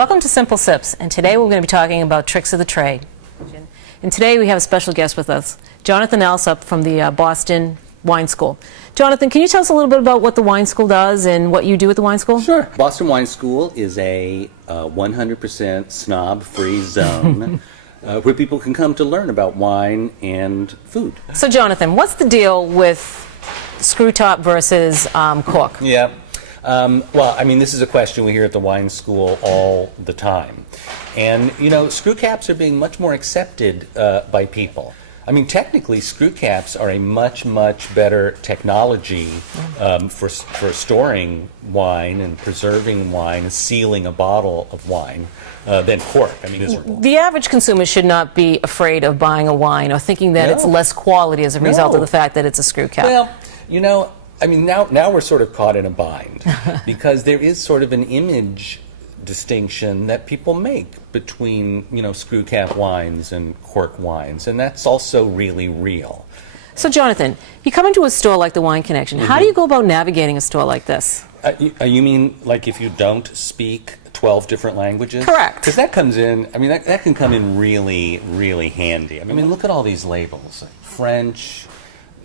Welcome to Simple Sips, and today we're going to be talking about tricks of the trade. And today we have a special guest with us, Jonathan Alsop from the Boston Wine School. Jonathan, can you tell us a little bit about what the Wine School does and what you do at the Wine School? Sure. Boston Wine School is a 100% snob-free zone where people can come to learn about wine and food. So, Jonathan, what's the deal with screw top versus cork? Yeah. Well, I mean, this is a question we hear at the wine school all the time. And, you know, screw caps are being much more accepted by people. I mean, technically, screw caps are a much, much better technology for storing wine and preserving wine and sealing a bottle of wine than cork. I mean, the average consumer should not be afraid of buying a wine or thinking that it's less quality as a result of the fact that it's a screw cap. Well, you know, I mean, now we're sort of caught in a bind because there is sort of an image distinction that people make between, you know, screw cap wines and cork wines, and that's also really real. So, Jonathan, you come into a store like the Wine Connection. How do you go about navigating a store like this? You mean like if you don't speak 12 different languages? Correct. Because that comes in, I mean, that can come in really, really handy. I mean, look at all these labels. French,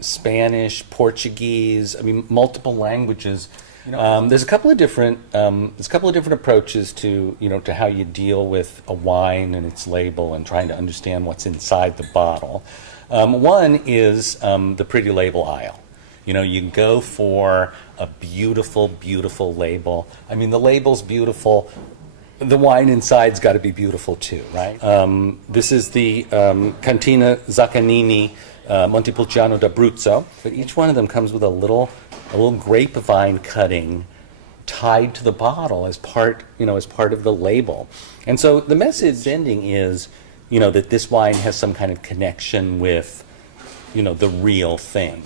Spanish, Portuguese, I mean, multiple languages. There's a couple of different approaches to, you know, to how you deal with a wine and its label and trying to understand what's inside the bottle. One is the pretty label aisle. You know, you go for a beautiful, beautiful label. I mean, the label's beautiful. The wine inside's got to be beautiful too, right? This is the Cantina Zaccanini Montepulciano d'Abruzzo. But each one of them comes with a little grapevine cutting tied to the bottle as part of the label. And so the message ending is, you know, that this wine has some kind of connection with, you know, the real thing.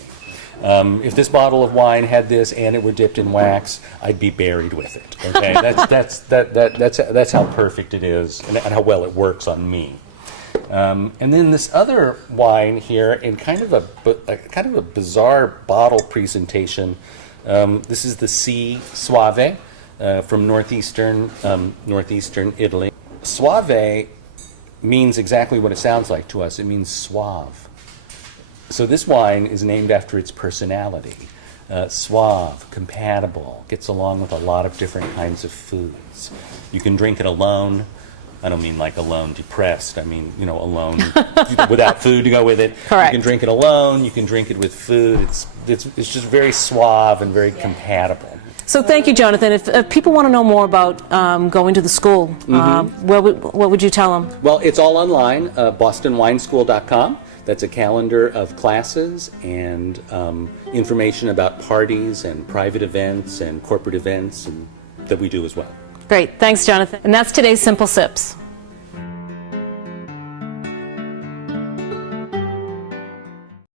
If this bottle of wine had this and it were dipped in wax, I'd be buried with it. Okay, that's how perfect it is and how well it works on me. And then this other wine here in kind of a bizarre bottle presentation. This is the C Soave from northeastern Italy. Soave means exactly what it sounds like to us. It means suave. So this wine is named after its personality. Suave, compatible, gets along with a lot of different kinds of foods. You can drink it alone. I don't mean like alone depressed. I mean, you know, alone without food to go with it. Correct. You can drink it alone. You can drink it with food. It's just very suave and very compatible. So thank you, Jonathan. If people want to know more about going to the school, what would you tell them? Well, it's all online, bostonwineschool.com. That's a calendar of classes and information about parties and private events and corporate events that we do as well. Great. Thanks, Jonathan. And that's today's Simple Sips.